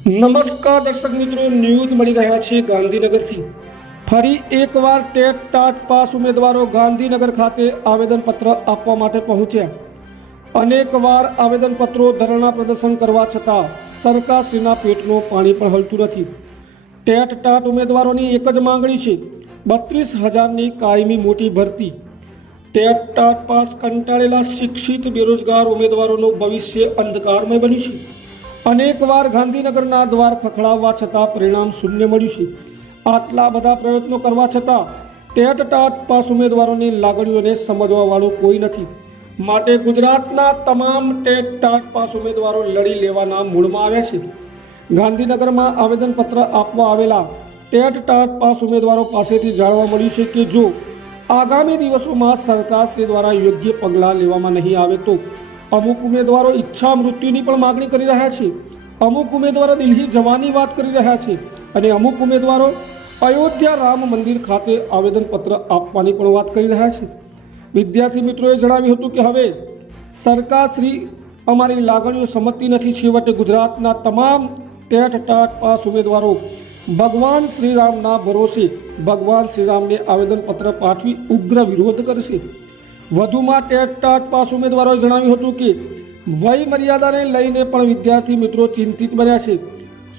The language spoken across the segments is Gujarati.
નમસ્કાર દર્શક મિત્રો ન્યૂઝ મળી રહ્યા છે ગાંધીનગરથી. ફરી એકવાર ટેટ ટાટ પાસ ઉમેદવારો ગાંધીનગર ખાતે આવેદનપત્ર આપવા માટે પહોંચ્યા. અનેકવાર આવેદનપત્રો ધરણા પ્રદર્શન કરવા છતાં સરકારશ્રીના પેટનું પાણી પણ હલતું નથી. ટેટ ટાટ ઉમેદવારોની એક જ માંગણી છે, બત્રીસ હજારની કાયમી મોટી ભરતી. ટેટ ટાટ પાસ કંટાળેલા શિક્ષિત બેરોજગાર ઉમેદવારોનું ભવિષ્ય અંધકારમય બન્યું છે. અનેકવાર ગાંધીનગરના દ્વાર ખખડાવવા છતાં પરિણામ શૂન્ય મળ્યું છે. આટલા બધા પ્રયત્નો કરવા છતાં ટેટ ટાટ પાસ ઉમેદવારોની લાગણીઓને સમજવાવાળું કોઈ નથી. માટે ગુજરાતના તમામ ટેટ ટાટ પાસ ઉમેદવારો લડી લેવાના મૂળમાં આવ્યા છે. ગાંધીનગરમાં આવેદનપત્ર આપવા આવેલા ટેટ ટાટ પાસ ઉમેદવારો પાસેથી જાણવા મળ્યું છે કે જો આગામી દિવસોમાં સરકારશ્રી દ્વારા યોગ્ય પગલાં લેવામાં નહીં આવે તો અમુક ઉમેદવારો ઈચ્છા મૃત્યુની પણ માગણી કરી રહ્યા છે. અમુક ઉમેદવારો દિલ્હી જવાની વાત કરી રહ્યા છે અને અમુક ઉમેદવારો અયોધ્યા રામ મંદિર ખાતે આવેદનપત્ર આપવાની પણ વાત કરી રહ્યા છે. વિદ્યાર્થી મિત્રોએ જણાવ્યું હતું કે હવે સરકારશ્રી અમારી લાગણીઓ સમજતી નથી. છેવટે ગુજરાતના તમામ ટેટ ટાટ પાસ ઉમેદવારો ભગવાન શ્રીરામના ભરોસે ભગવાન શ્રીરામને આવેદનપત્ર પાઠવી ઉગ્ર વિરોધ કરશે. વધુમાં ટેટ ટાટ પાસ ઉમેદવારોએ જણાવ્યું હતું કે, વય મર્યાદાને લઈને પણ વિદ્યાર્થી મિત્રો ચિંતિત બન્યા છે.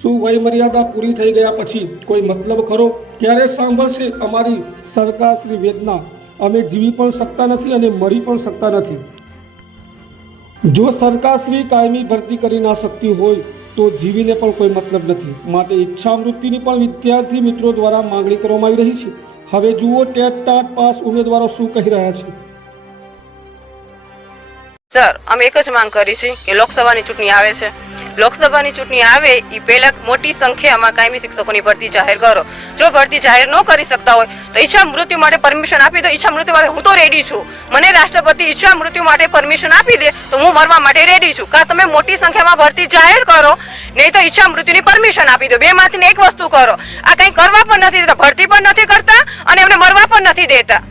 શું વય મર્યાદા પૂરી થઈ ગયા પછી કોઈ મતલબ ખરો? ક્યારે સાંભળશે અમારી સરકારશ્રી વેદના? અમે જીવી પણ શકતા નથી અને મરી પણ શકતા નથી. જો સરકારશ્રી કાયમી ભરતી કરી ના શકતી હોય, તો જીવીને પણ કોઈ મતલબ નથી. માટે ઈચ્છા મૃત્યુની પણ વિદ્યાર્થી મિત્રો દ્વારા માંગણી કરવામાં આવી રહી છે. હવે જુઓ ટેટ ટાટ પાસ ઉમેદવારો શું કહી રહ્યા છે. સર, અમે એક જ માંગ કરી છે કે લોકસભાની ચૂંટણી આવે છે. લોકસભાની ચૂંટણી આવે એ પહેલા મોટી સંખ્યામાં કાયમી શિક્ષકોની ભરતી જાહેર કરો. જો ભરતી જાહેર ન કરી શકતા હોય, તો ઈચ્છા મૃત્યુ માટે પરમિશન આપી દો. ઈચ્છા મૃત્યુ માટે હું તો રેડી છું. મને રાષ્ટ્રપતિ ઈચ્છા મૃત્યુ માટે પરમિશન આપી દે, તો હું મરવા માટે રેડી છું. કાં તમે મોટી સંખ્યામાં ભરતી જાહેર કરો, નહીં તો ઈચ્છા મૃત્યુની પરમિશન આપી દો. બે માંથી એક વસ્તુ કરો. આ કંઈ કરવા પણ નથી દેતા, ભરતી પણ નથી કરતા અને એમને મરવા પણ નથી દેતા.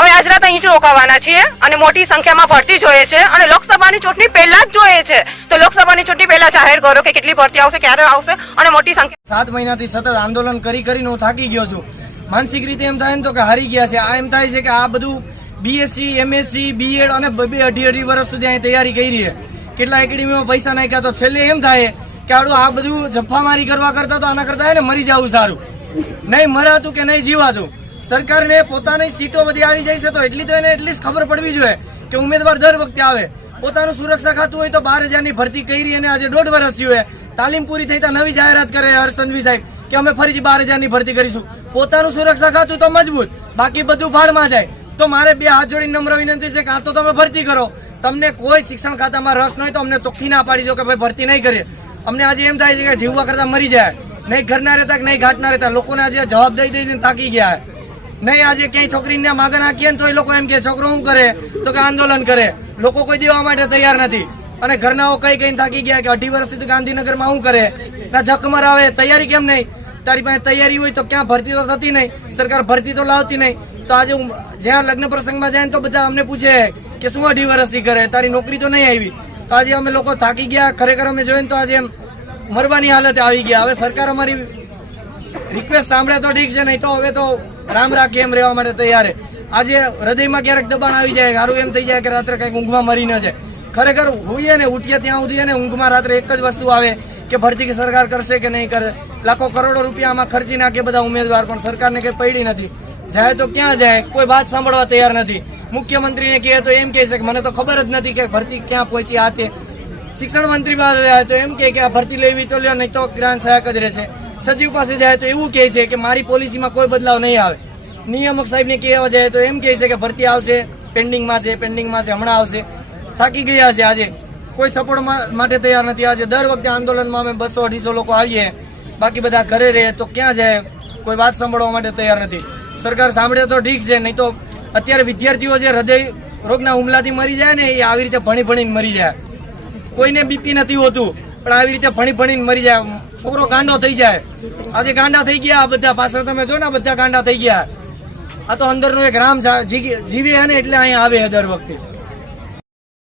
અમે આજ રાત અહીં જ રોકાવાના છીએ? અને મોટી સંખ્યામાં ભરતી જોઈએ છે અને લોકસભાની ચૂંટણી પહેલા જ જોઈએ છે. તો લોકસભાની ચૂંટણી પહેલા જાહેર કરો કે કેટલી ભરતી આવશે, ક્યારે આવશે અને મોટી સંખ્યા સાત મહિનાથી સતત આંદોલન કરી કરીને હું થાકી ગયો છું. માનસિક રીતે એમ થાય ને તો કે હારી ગયા છે. આ એમ થાય છે કે આ બધું બીએસસી એમએસસી બીએડ અને બે અઢી અઢી વર્ષ સુધી અહીં તૈયારી કરી છે. કેટલા એકેડેમીમાં પૈસા નાખ્યા તો છેલ્લે એમ થાય કે આડું આ બધું જફ્ફામારી કરવા કરતા તો આના કરતા ને મરી જવું સારું. નહીં મરાતું કે નહીં જીવાતું. સરકારને પોતાની સીટો બધી આવી જાય છે તો એટલી તો એને એટલીસ્ટ ખબર પડવી જોઈએ કે ઉમેદવાર દર વખતે આવે. પોતાનું સુરક્ષા ખાતું હોય તો બાર હજારની ભરતી કરી અને આજે દોઢ વર્ષ થયું તાલીમ પૂરી થઈ તો નવી જાહેરાત કરે હર્ષ સંઘવી સાહેબ કે અમે ફરીથી બાર હજારની ભરતી કરીશું. પોતાનું સુરક્ષા ખાતું તો મજબૂત, બાકી બધું ભાડમાં જાય. તો મારે બે હાથ જોડીને નમ્ર વિનંતી છે કાં તો તમે ભરતી કરો. તમને કોઈ શિક્ષણ ખાતામાં રસ ન હોય તો અમને ચોખ્ખી ના પાડી દો કે ભાઈ ભરતી નહીં કરીએ. અમને આજે એમ થાય છે કે જીવવા કરતા મરી જાય. નહીં ઘરના રહેતા કે નહીં ઘાટના રહેતા, લોકોને આજે જવાબ દઈ દઈને થાકી ગયા. નહીં, આજે ક્યાંય છોકરીને માગણ નાખીએ ને તો એ લોકો એમ કે, છોકરો શું કરે? તો કે, આંદોલન કરે. લોકો કોઈ દેવા માટે તૈયાર નથી. અને ઘરનાઓ કઈ કઈ થાકી ગયા કે અઢી વર્ષથી ગાંધીનગરમાં શું કરે? ના જખમર આવે તૈયારી કેમ નહીં? તારી પાસે તૈયારી હોય તો ક્યાં ભરતી તો થતી નહીં? સરકાર ભરતી તો લાવતી નહીં. તો આજે હું જ્યાં લગ્ન પ્રસંગમાં જાય તો બધા અમને પૂછે કે, શું અઢી વર્ષથી કરે? તારી નોકરી તો નહીં આવી. તો આજે અમે લોકો થાકી ગયા. ખરેખર અમે જોઈને તો આજે એમ મરવાની હાલતે આવી ગયા હવે સરકાર અમારી રિક્વેસ્ટ સાંભળે તો ઠીક છે, નહીં તો હવે તો રામ રાખી એમ રહેવા માટે તૈયાર. આજે હૃદયમાં ક્યારેક દબાણ આવી જાય સારું એમ થઈ જાય કે રાત્રે કંઈક ઊંઘમાં મરી ન જાય. ખરેખર હોઈએ ને, ઉઠીએ ત્યાં સુધી ને ઊંઘમાં રાત્રે એક જ વસ્તુ આવે કે ભરતી સરકાર કરશે કે નહીં કરે. લાખો કરોડો રૂપિયા આમાં ખર્ચી નાખે બધા ઉમેદવાર, પણ સરકારને કંઈ પડી નથી. જાય તો ક્યાં જાય? કોઈ વાત સાંભળવા તૈયાર નથી. મુખ્યમંત્રીને કહે તો એમ કહે છે કે મને તો ખબર જ નથી કે ભરતી ક્યાં પહોંચી, આ તે. શિક્ષણ મંત્રી પાસે જાય તો એમ કહે કે આ ભરતી લેવી તો લ્યો, નહીં તો ગ્રાન્ટ સહાયક જ રહેશે. સચિવ પાસે જાય તો એવું કહે છે કે મારી પોલિસીમાં કોઈ બદલાવ નહીં આવે. નિયામક સાહેબને કહેવા જાય તો એમ કહે છે કે ભરતી આવશે પેન્ડિંગમાં છે પેન્ડિંગમાં છે, હમણાં આવશે. થાકી ગયા છે આજે. કોઈ સપોર્ટ માટે તૈયાર નથી. આજે દર વખતે આંદોલનમાં અમે બસો અઢીસો લોકો આવીએ. બાકી બધા ઘરે રહે તો ક્યાં જાય? કોઈ વાત સાંભળવા માટે તૈયાર નથી. સરકાર સાંભળે તો ઠીક છે, નહીં તો અત્યારે વિદ્યાર્થીઓ જે હૃદય રોગના હુમલાથી મરી જાય ને, એ આવી રીતે ભણી ભણીને મરી જાય. કોઈને બીપી નથી હોતું, પણ આવી રીતે ભણી ભણીને મરી જાય. છોકરો ગાંડો થઈ જાય. આજે ગાંડા થઈ ગયા બધા પાછળ. તમે જો ને બધા ગાંડા થઈ ગયા. આ તો અંદરનો એક રામ જીવી હે ને એટલે અહીંયા આવે છે દર વખતે.